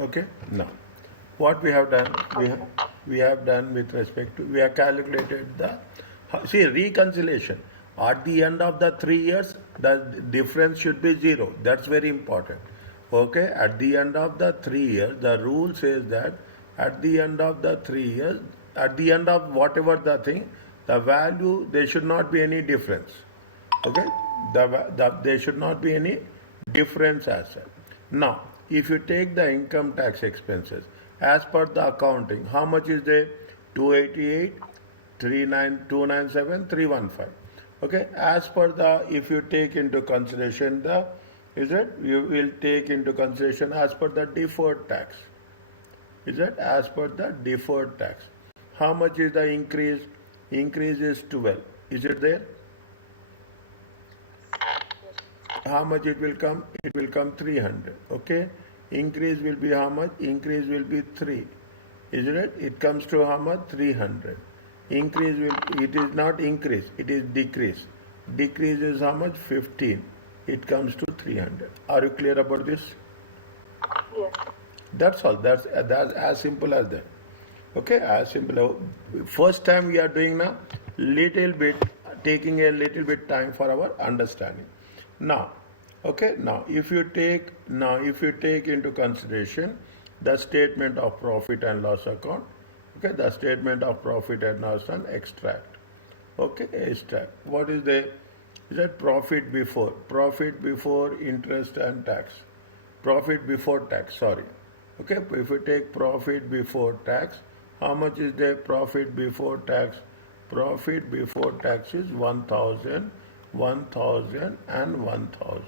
Okay. Now, what we have done, we have done with respect to, we have calculated the, see, reconciliation. At the end of the 3 years, the difference should be zero. That's very important. Okay. At the end of the 3 years, the rule says that at the end of the 3 years, at the end of whatever the thing, the value, there should not be any difference. Okay, there should not be any difference as such. Now, if you take the income tax expenses as per the accounting, how much is there? 288, 297, 315. Okay, as per the, if you take into consideration the, is it, you will take into consideration as per the deferred tax. Is it as per the deferred tax? How much is the increase? Increase is 12. Is it there? How much it will come? It will come 300. Okay. Increase will be how much? Increase will be 3. Isn't it? It comes to how much? 300. Increase will, it is not increase, it is decrease. Decrease is how much? 15. It comes to 300. Are you clear about this? Yes. That's all. That's as simple as that. Okay, as simple. First time we are doing now, little bit, taking a little bit time for our understanding. Now, okay, now if you take into consideration the statement of profit and loss account, okay, the statement of profit and loss and extract. Okay, extract. What is the, is that profit before interest and tax, profit before tax, sorry. Okay, if you take profit before tax, how much is the profit before tax? Profit before tax is 1,000, 1,000 and 1,000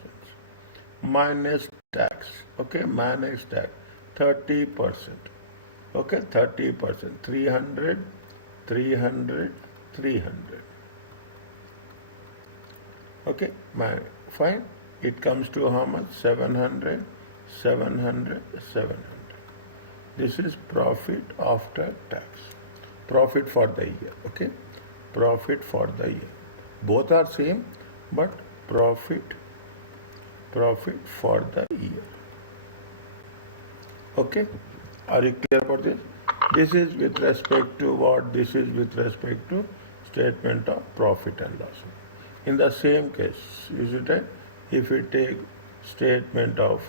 minus tax. Okay, minus tax 30%. Okay, 30%, 300, 300, 300. Okay, fine. It comes to how much? 700, 700, 700. This is profit after tax. Profit for the year. Okay, profit for the year. Both are same, but profit for the year. Okay, are you clear about this? This is with respect to what? This is with respect to statement of profit and loss. In the same case, is it right? If we take statement of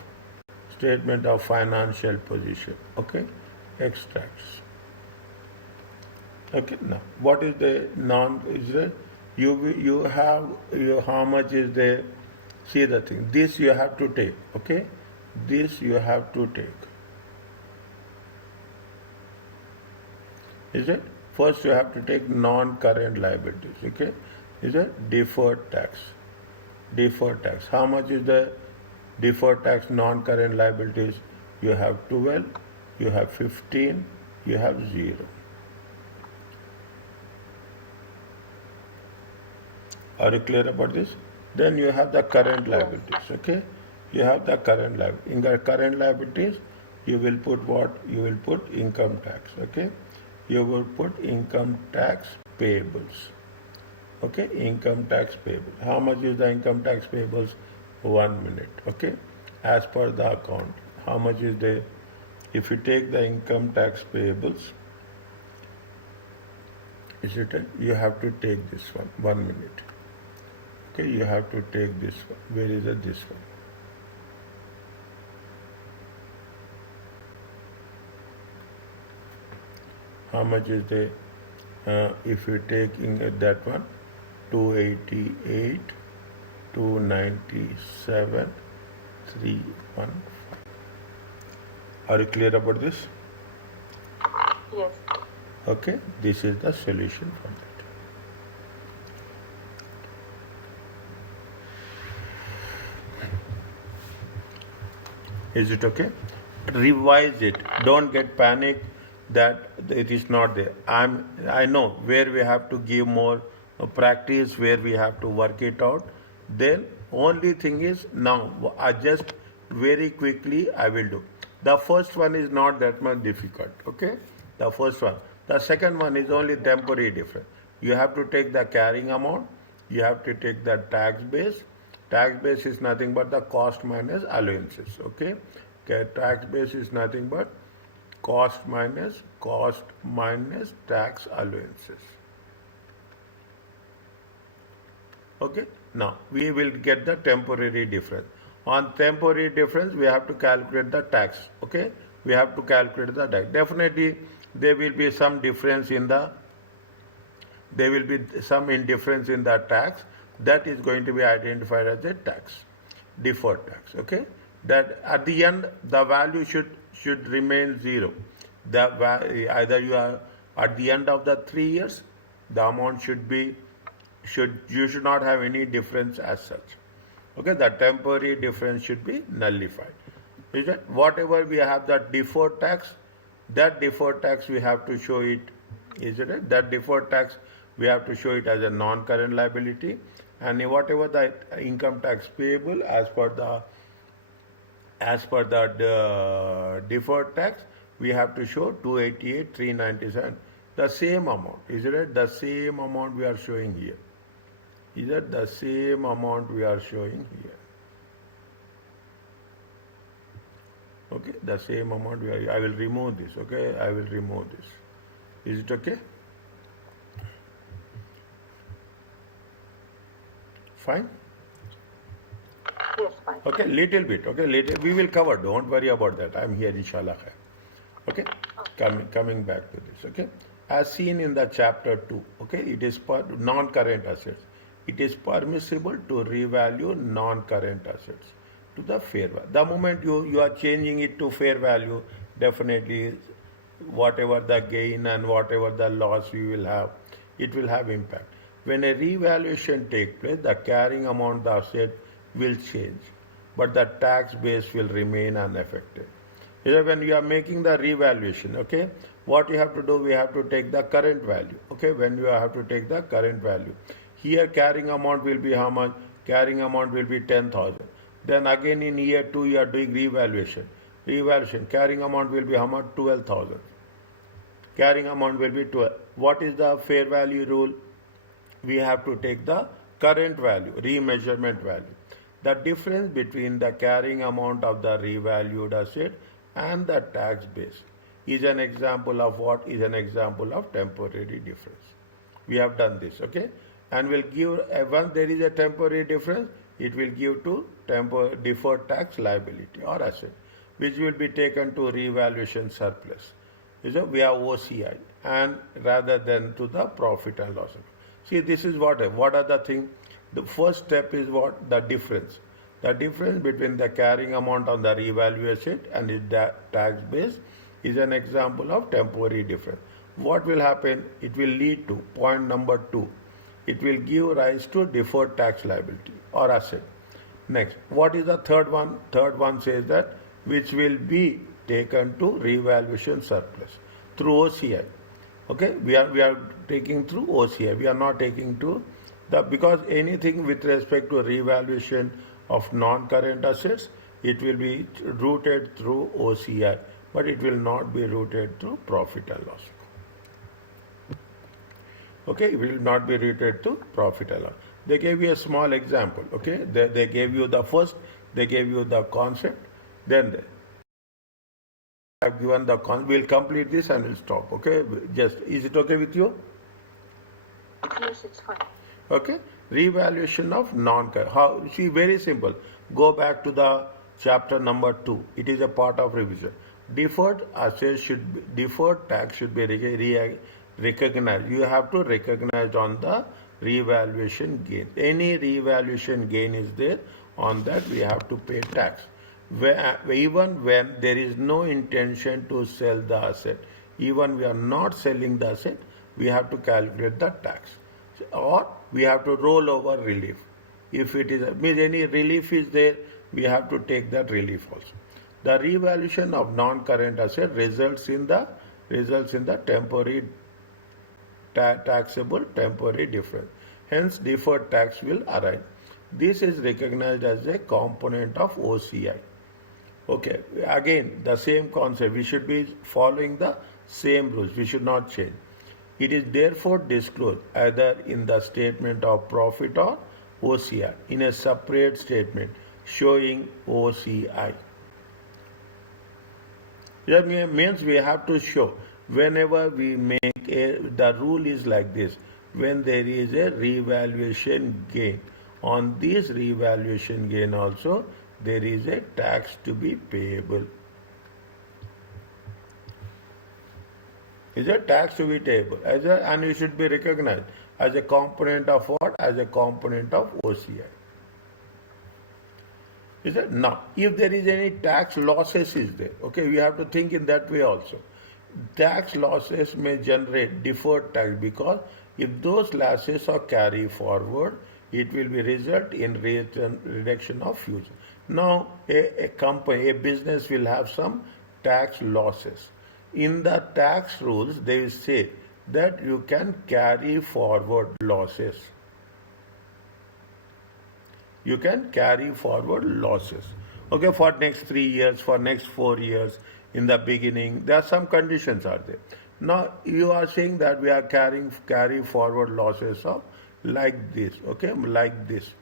financial position, okay, extracts. Okay, now what is the non-Israel? You have how much is the, see the thing, this you have to take, okay, this you have to take. Is it? First you have to take non-current liabilities, okay, is it? Deferred tax. Deferred tax. How much is the deferred tax non-current liabilities? You have 12, you have 15, you have 0. Are you clear about this? Then you have the current liabilities, okay? You have the current liabilities. In the current liabilities, you will put what? You will put income tax, okay? You will put income tax payables. Okay, income tax payable. How much is the income tax payables? 1 minute, okay? As per the account, how much is the, if you take the income tax payables, is it, you have to take this one, 1 minute. Okay, you have to take this one. Where is it? This one. How much is the, if you take in that one, 288, 297, 315. Are you clear about this? Yes. Okay, this is the solution for that. Is it okay? Revise it. Don't get panic that it is not there. I know where we have to give more practice, where we have to work it out. Then only thing is, now I just very quickly I will do. The first one is not that much difficult, okay? The first one. The second one is only temporary difference. You have to take the carrying amount, you have to take the tax base. Tax base is nothing but the cost minus allowances, okay? Okay, tax base is nothing but cost minus tax allowances. Okay, now we will get the temporary difference. On temporary difference, we have to calculate the tax. Okay, we have to calculate the tax. Definitely, there will be some difference in the, there will be some indifference in the tax. That is going to be identified as a tax, deferred tax. Okay, that at the end the value should remain zero. Either you are at the end of the 3 years, the amount should be, you should not have any difference as such. Okay, the temporary difference should be nullified. Is it whatever we have that deferred tax, that deferred tax we have to show it, is it right? That deferred tax we have to show it as a non-current liability, and whatever the income tax payable as per the deferred tax, we have to show 288,397, the same amount. Is it right? The same amount we are showing here. Is that the same amount we are showing here? Okay, the same amount we are. I will remove this. Okay, I will remove this. Is it okay? Fine. Yes, fine. Okay, little bit. Okay, little. We will cover. Don't worry about that. I'm here, inshallah. Okay, coming back to this. Okay, as seen in the chapter 2. Okay, it is for non-current assets. It is permissible to revalue non-current assets to the fair value. The moment you are changing it to fair value, definitely whatever the gain and whatever the loss we will have, it will have impact. When a revaluation takes place, the carrying amount of the asset will change, but the tax base will remain unaffected. When you are making the revaluation, okay, what you have to do, we have to take the current value. Okay, when you have to take the current value. Here carrying amount will be how much? Carrying amount will be 10,000. Then again in year 2 you are doing revaluation. Carrying amount will be how much? 12,000. Carrying amount will be 12. What is the fair value rule? We have to take the current value, remeasurement value. The difference between the carrying amount of the revalued asset and the tax base is an example of what? Is an example of temporary difference. We have done this, okay? And will give, once there is a temporary difference, it will give to deferred tax liability or asset, which will be taken to revaluation surplus. We have OCI, and rather than to the profit and loss. See, this is what are the things? The first step is what? The difference. The difference between the carrying amount on the revaluation and its tax base is an example of temporary difference. What will happen? It will lead to point number 2. It will give rise to deferred tax liability or asset. Next, what is the third one? Third one says that which will be taken to revaluation surplus through OCI. Okay, we are taking through OCI. We are not taking to the, because anything with respect to revaluation of non-current assets, it will be routed through OCI, but it will not be routed through profit and loss. Okay, it will not be routed to profit and loss. They gave you a small example. Okay, they gave you the first, they gave you the concept, then they have given the we'll complete this and we'll stop. Okay, just, is it okay with you? Yes, it's fine. Okay, revaluation of non-current. How? See, very simple. Go back to the chapter number 2. It is a part of revision. Deferred assets should be, deferred tax should be recognized. You have to recognize on the revaluation gain. Any revaluation gain is there, on that we have to pay tax. Even when there is no intention to sell the asset, even we are not selling the asset, we have to calculate the tax. Or we have to roll over relief. If it is means any relief is there, we have to take that relief also. The revaluation of non-current asset results in the temporary taxable temporary difference. Hence, deferred tax will arise. This is recognized as a component of OCI. Okay, again the same concept. We should be following the same rules. We should not change. It is therefore disclosed either in the statement of profit or OCI in a separate statement showing OCI. That means we have to show whenever we make the rule is like this, when there is a revaluation gain. On this revaluation gain also, there is a tax to be payable. Is a tax to be payable and it should be recognized as a component of what? As a component of OCI. Is it? Now, if there is any tax losses is there, okay, we have to think in that way also. Tax losses may generate deferred tax because if those losses are carried forward, it will be result in reduction of future. Now, a company, a business will have some tax losses. In the tax rules, they will say that you can carry forward losses. You can carry forward losses. Okay, for next 3 years, for next 4 years, in the beginning, there are some conditions are there. Now you are saying that we are carry forward losses of like this, okay, like this.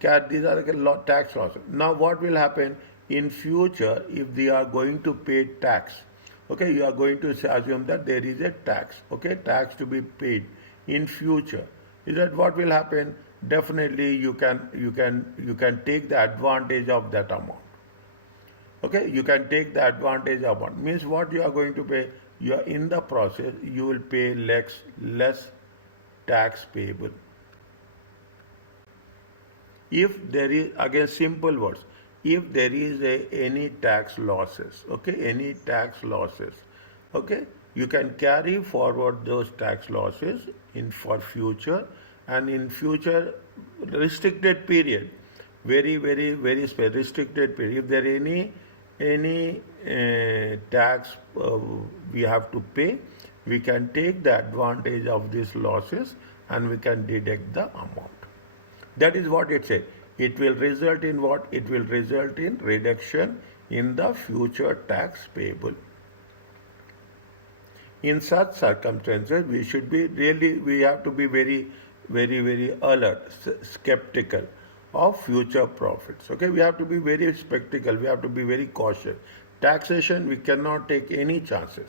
These are the tax losses. Now what will happen in future if they are going to pay tax? Okay, you are going to assume that there is a tax, okay, tax to be paid in future. Is that what will happen? Definitely you can take the advantage of that amount. Okay, you can take the advantage of it. Means what you are going to pay, you are in the process, you will pay less tax payable. If there is, again simple words, if there is any tax losses, okay, any tax losses, okay, you can carry forward those tax losses in for future, and in future restricted period, very restricted period. If there any tax we have to pay, we can take the advantage of these losses and we can deduct the amount. That is what it says. It will result in what? It will result in reduction in the future tax payable. In such circumstances, we have to be very alert, skeptical of future profits. Okay, we have to be very skeptical, we have to be very cautious. Taxation, we cannot take any chances.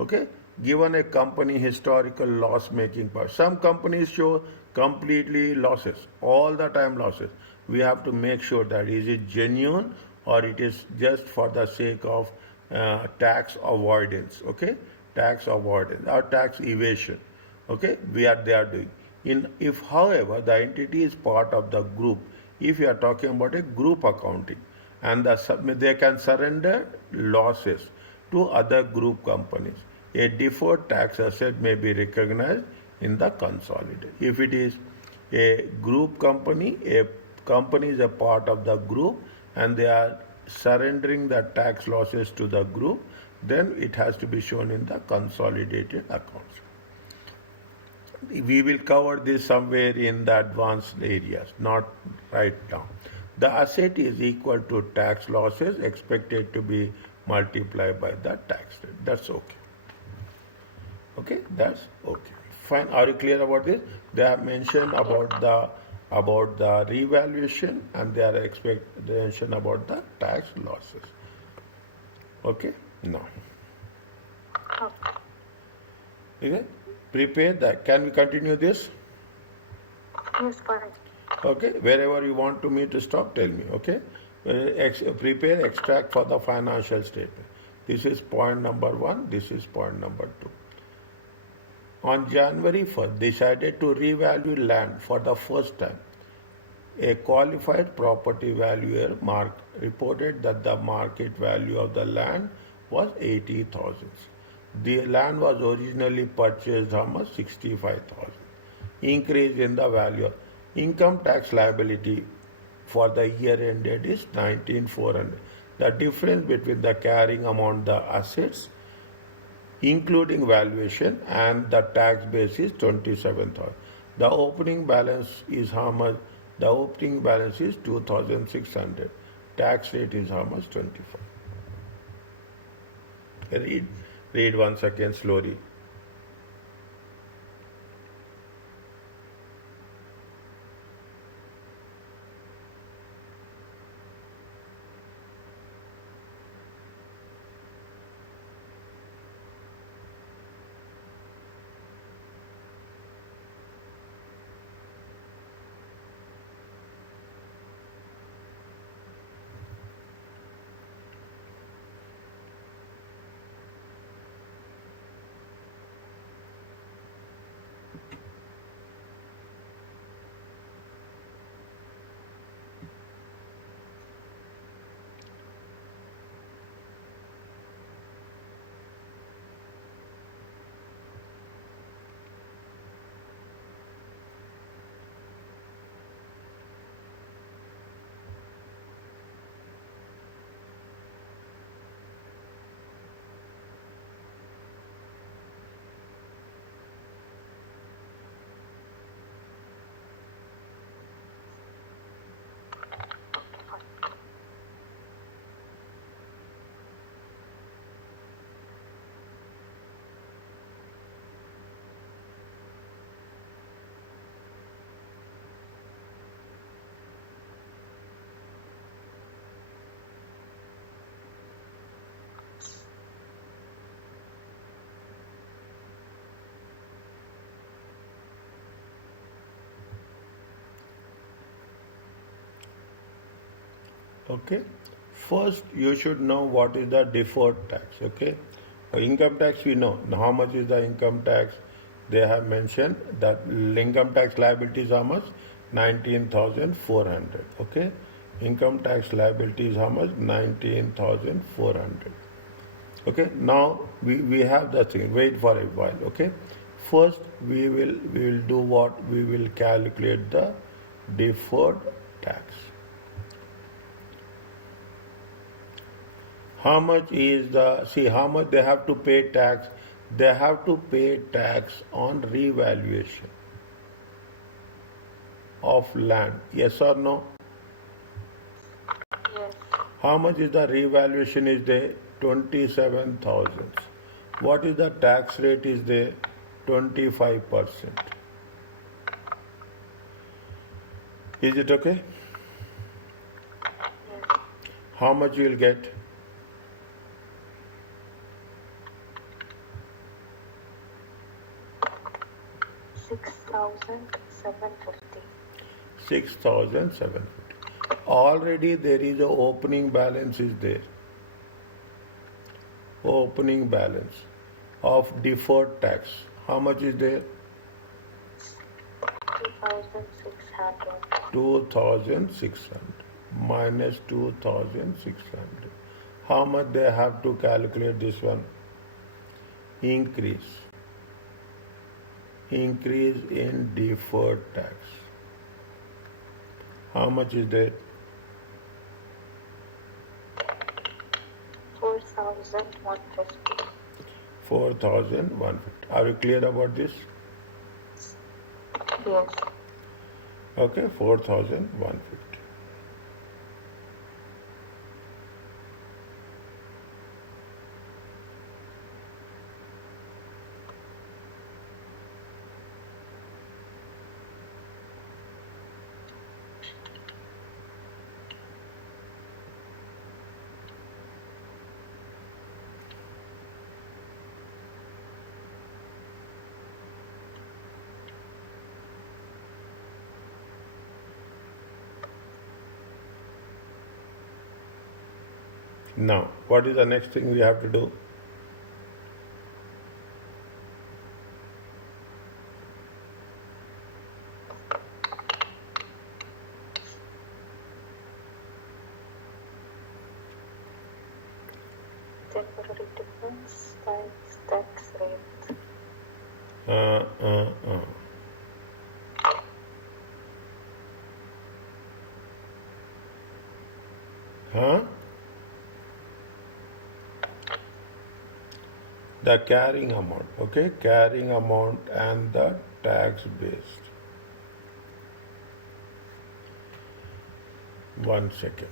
Okay, given a company historical loss making part, some companies show completely losses, all the time losses. We have to make sure that is it genuine or it is just for the sake of tax avoidance. Okay, tax avoidance or tax evasion. Okay, they are doing. If however the entity is part of the group, if you are talking about a group accounting, and they can surrender losses to other group companies, a deferred tax asset may be recognized in the consolidated. If it is a group company, a company is a part of the group and they are surrendering the tax losses to the group, then it has to be shown in the consolidated accounts. We will cover this somewhere in the advanced areas, not right now. The asset is equal to tax losses expected to be multiplied by the tax rate. That's okay. Okay, that's okay. Fine. Are you clear about this? They have mentioned about the revaluation and they are expectation about the tax losses. Okay. Now. Okay. Prepare that. Can we continue this? Yes, fine. Okay. Wherever you want me to stop, tell me. Okay. Prepare extract for the financial statement. This is point number 1. This is point number 2. On January 1st, decided to revalue land for the first time. A qualified property valuer reported that the market value of the land was 80,000. The land was originally purchased how much? 65,000. Increase in the value. Income tax liability for the year ended is 19,400. The difference between the carrying amount, the assets, including valuation, and the tax base is 27,000. The opening balance is how much? The opening balance is 2,600. Tax rate is how much? 25. Read once again slowly. Okay. First, you should know what is the deferred tax. Okay. For income tax, we know how much is the income tax. They have mentioned that income tax liability is how much? 19,400. Okay. Income tax liability is how much? 19,400. Okay. Now we have the thing. Wait for a while. Okay. First, we will do what? We will calculate the deferred tax. How much is the, see how much they have to pay tax? They have to pay tax on revaluation of land. Yes or no? Yes. How much is the revaluation is there? 27,000. What is the tax rate is there? 25%. Is it okay? Yes. How much you will get? 6,750. 6,750. Already there is a opening balance is there. Opening balance of deferred tax. How much is there? 2,600. 2,600 minus 2,600. How much they have to calculate this one? Increase. Increase in deferred tax. How much is that? 4,150. 4,150. Are you clear about this? Yes. Okay, 4,150. Now, what is the next thing we have to do? Temporary difference times tax rate. Uh, uh, uh. Huh? The carrying amount, okay? Carrying amount and the tax based. 1 second.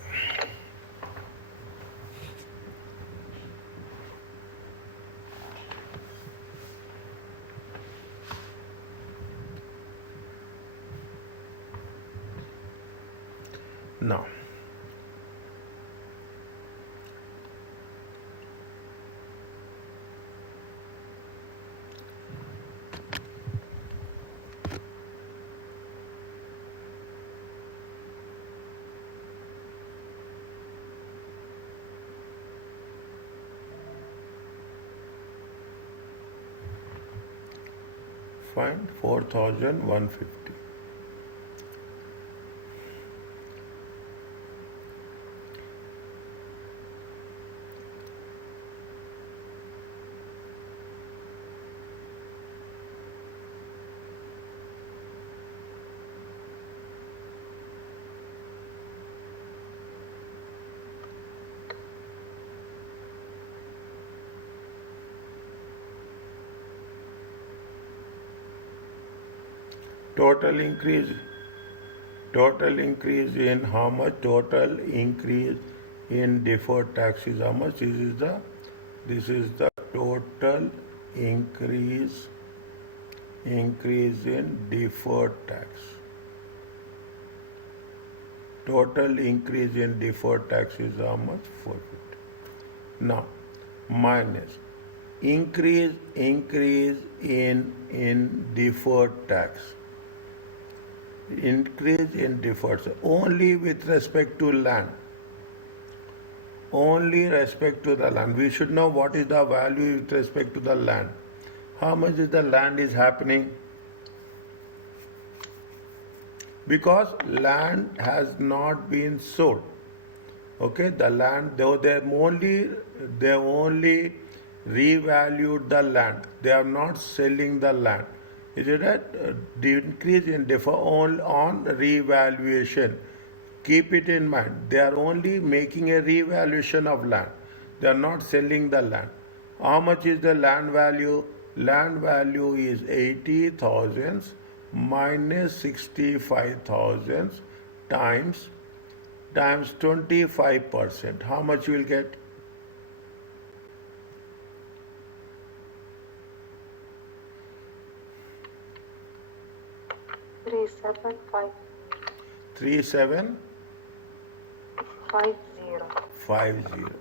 Now, find 4,150. Total increase in how much? Total increase in deferred tax is how much? This is the total increase in deferred tax. Total increase in deferred tax is how much? 450. Now, minus increase in deferred tax. Increase in deferred, so only with respect to land. Only respect to the land. We should know what is the value with respect to the land. How much is the land is happening? Because land has not been sold. Okay, the land they only revalued the land. They are not selling the land. Is it right? The increase in defer on revaluation. Keep it in mind. They are only making a revaluation of land. They are not selling the land. How much is the land value? Land value is 80,000 minus 65,000 times 25%. How much you will get? 3750. 3750.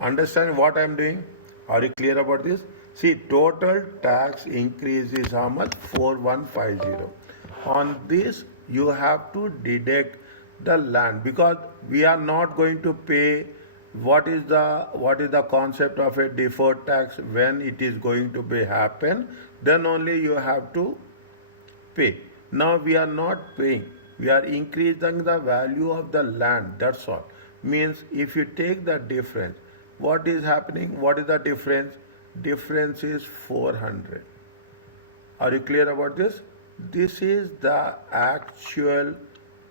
Understand what I am doing? Are you clear about this? See, total tax increase is how much? 4150. On this, you have to deduct the land, because we are not going to pay. What is the concept of a deferred tax? When it is going to be happen, then only you have to pay. Now we are not paying. We are increasing the value of the land. That's all. Means if you take the difference, what is happening? What is the difference? Difference is 400. Are you clear about this? This is the actual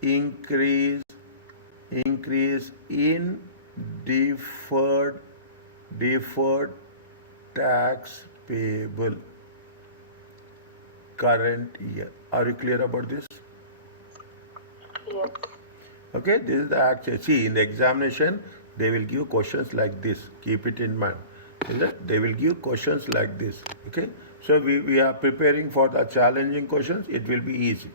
increase in deferred tax payable current year. Are you clear about this? Yes. Okay, this is the actual. See, in the examination, they will give questions like this. Keep it in mind. Is it? They will give questions like this. Okay, so we are preparing for the challenging questions. It will be easy.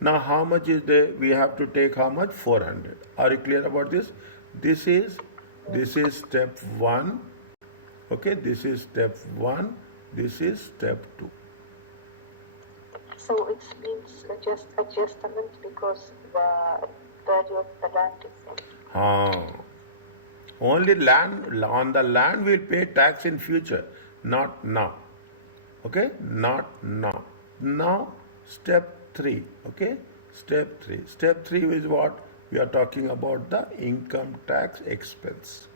Now, how much is there? We have to take how much? 400. Are you clear about this? This is step 1. Okay, this is step 1. This is step 2. So it means just adjustment because the value of the land is Only land, on the land we'll pay tax in future, not now. Okay, not now. Now step 3. Okay, step 3. Step 3 is what? We are talking about the income tax expense.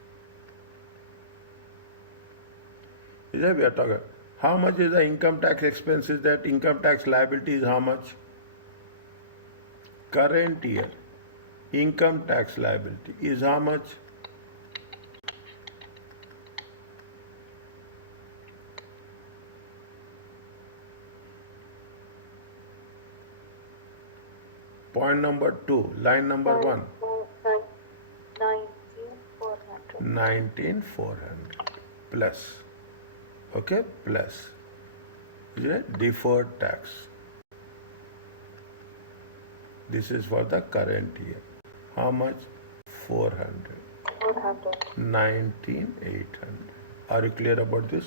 Is that we are talking? How much is the income tax expense? Is that income tax liability is how much? Current year income tax liability is how much? Point number 2, line number 1. 19,400. 19,400 plus. Okay, plus. Is it deferred tax? This is for the current year. How much? 400. 400. 19,800. Are you clear about this?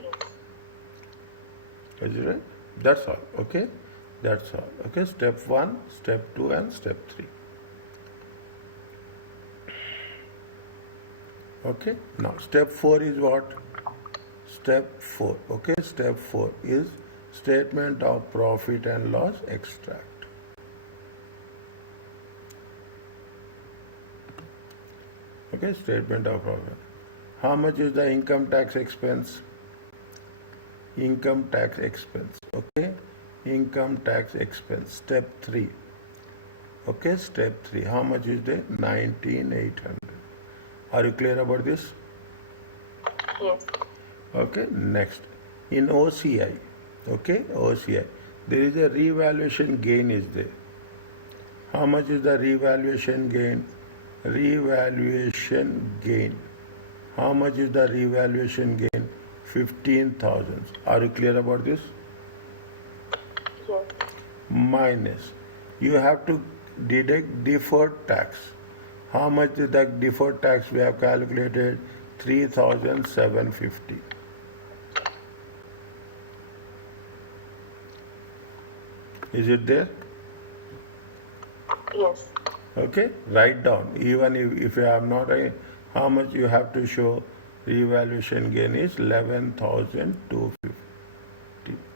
Yes. Is it right? That's all. Okay, that's all. Okay, step 1, step 2, and step 3. Okay, now step 4 is what? Step 4. Okay, step 4 is statement of profit and loss extract. Okay, statement of profit. How much is the income tax expense? Income tax expense. Okay, income tax expense. Step 3. Okay, step 3. How much is there? 19,800. Are you clear about this? Yes. Okay, next. In OCI, okay, OCI, there is a revaluation gain is there. How much is the revaluation gain? Revaluation gain. How much is the revaluation gain? 15,000. Are you clear about this? Yes. Minus. You have to deduct deferred tax. How much is the deferred tax we have calculated? 3,750. Is it there? Yes. Okay, write down. Even if you have not a, how much you have to show revaluation gain is 11,250.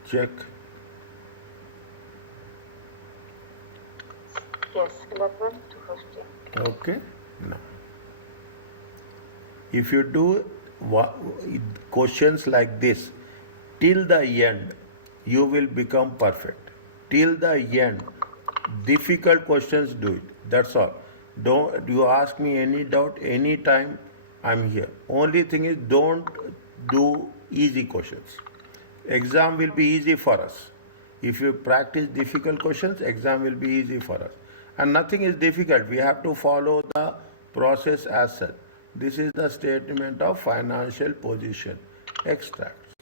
Check. Yes, 11 to 15. Okay. Now, if you do questions like this till the end, you will become perfect. Till the end, difficult questions do it. That's all. Don't you ask me any doubt anytime, I'm here. Only thing is don't do easy questions. Exam will be easy for us. If you practice difficult questions, exam will be easy for us. And nothing is difficult. We have to follow the process as such. This is the statement of financial position. Extracts.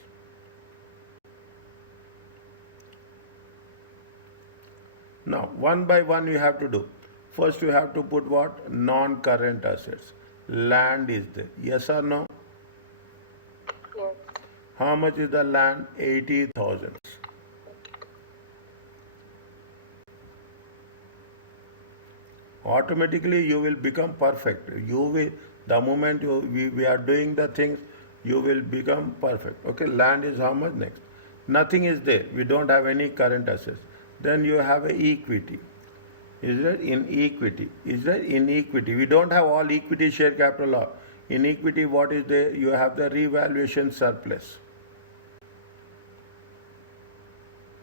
Now, one by one you have to do. First, you have to put what? Non-current assets. Land is there. Yes or no? Yes. How much is the land? 80,000. Automatically you will become perfect. You will, the moment we are doing the things, you will become perfect. Okay, land is how much? Next, nothing is there, we don't have any current assets. Then you have a equity. Is that in equity? Is that in equity? We don't have all equity share capital law. In equity, what is there? You have the revaluation surplus.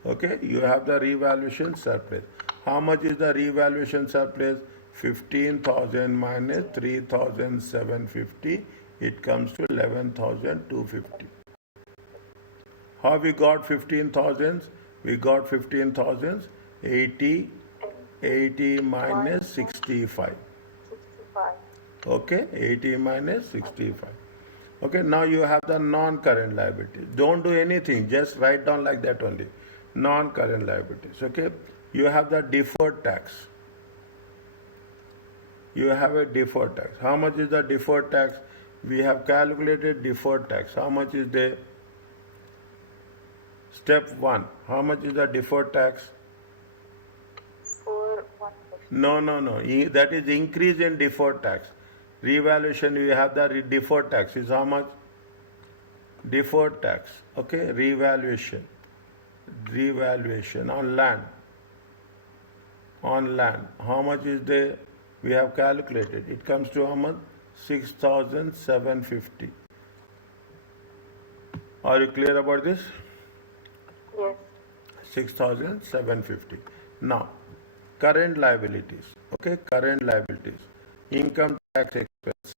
Okay, you have the revaluation surplus. How much is the revaluation surplus? 15,000 minus 3,750. It comes to 11,250. How we got 15,000? We got 15,000. 80, 80 minus 65. 65. Okay, 80 minus 65. Okay, now you have the non-current liabilities. Don't do anything, just write down like that only. Non-current liabilities. Okay, you have the deferred tax. You have a deferred tax. How much is the deferred tax? We have calculated deferred tax. How much is there? Step 1. How much is the deferred tax? 4,150. No. That is increase in deferred tax. Revaluation, we have the deferred tax is how much? Deferred tax. Okay, revaluation. Revaluation on land. On land. How much is there? We have calculated. It comes to how much? 6,750. Are you clear about this? Yes. 6,750. Now, current liabilities. Okay, current liabilities. Income tax expense.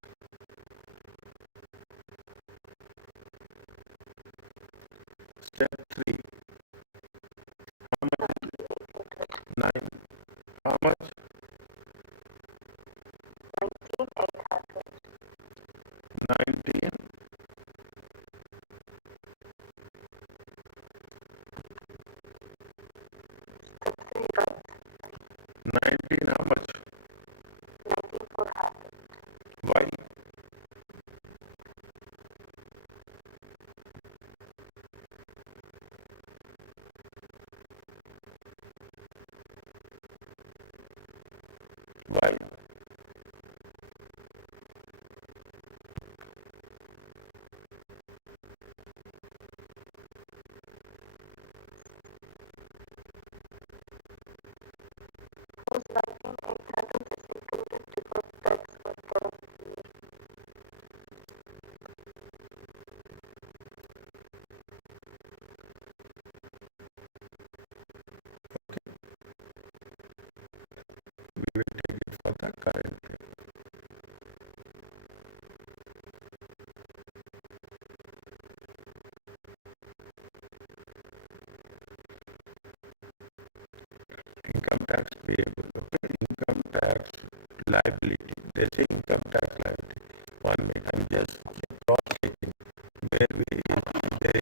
Step 3. How much? 9. How much? 19,800. 19. 19 how much? 19,400. Why? Why? Whose 19,800 is included deferred tax for current year. We will take it for the current year. Income tax payable. Okay, income tax liability. They say income tax liability. 1 minute, I'm just cross checking where we is there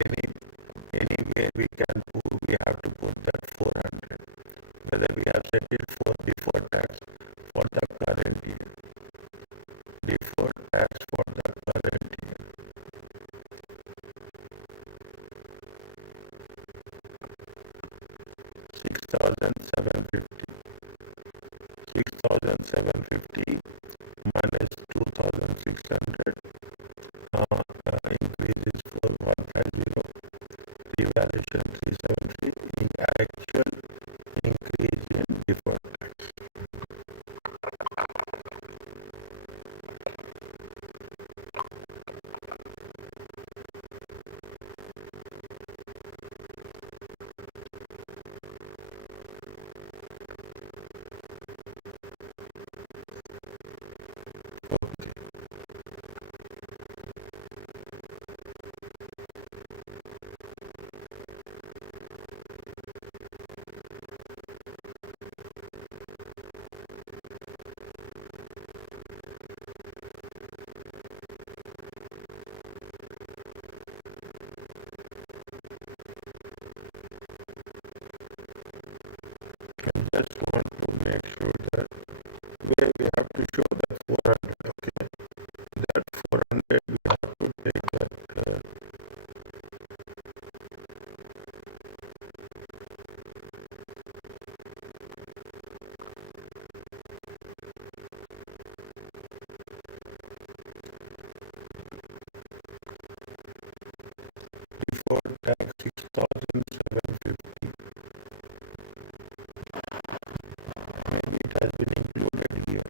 anywhere we can put, we have to put that 400. Whether we have set it for deferred tax for the current year. Deferred tax for the current year. 6,750. 6,750. revaluation 373 in actual increase in deferred tax. I just want to make sure that where we have to show that 400, okay, that 400 we have to take that deferred tax 6,750. Maybe it has been included here.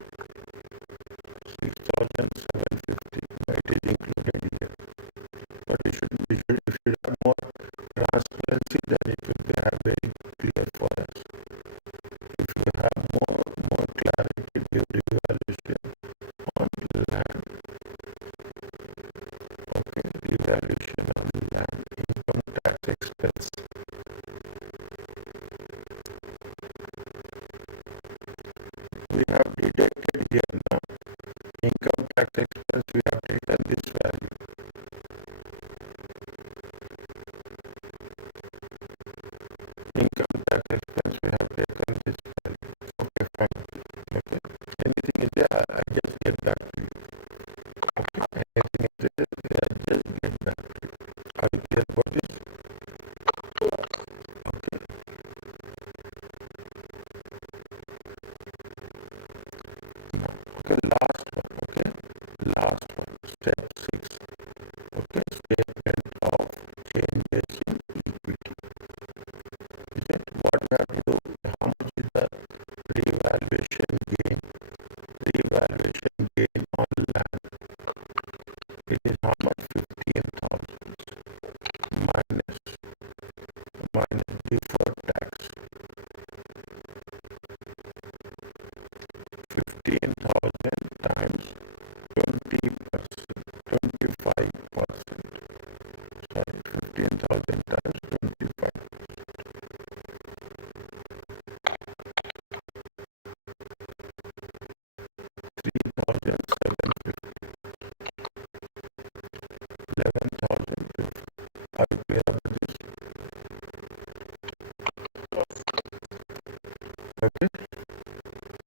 6,750. It is included here. But we should have more transparency, then it will be very clear for us. If you have more clarity, give revaluation on land. Okay, revaluation on land, income tax expense. We have deducted here now. Income tax expense, we have taken this value. Income tax expense, we have taken this value. Okay, fine. Okay. Anything is there, I just get back to you. Okay. Anything is there, I just get back to you. Are you clear about this? Okay. Now, okay, last one. Okay. Last one. Step 6. Okay. Statement of changes in equity. Is it what we have to do? How much is the revaluation gain? Revaluation gain on land. It is how much? 15,000 minus deferred tax. 15,000 times 20%, 25%. Sorry, 15,000 times 25. 3,750. 11,050. Are you clear about this? Okay.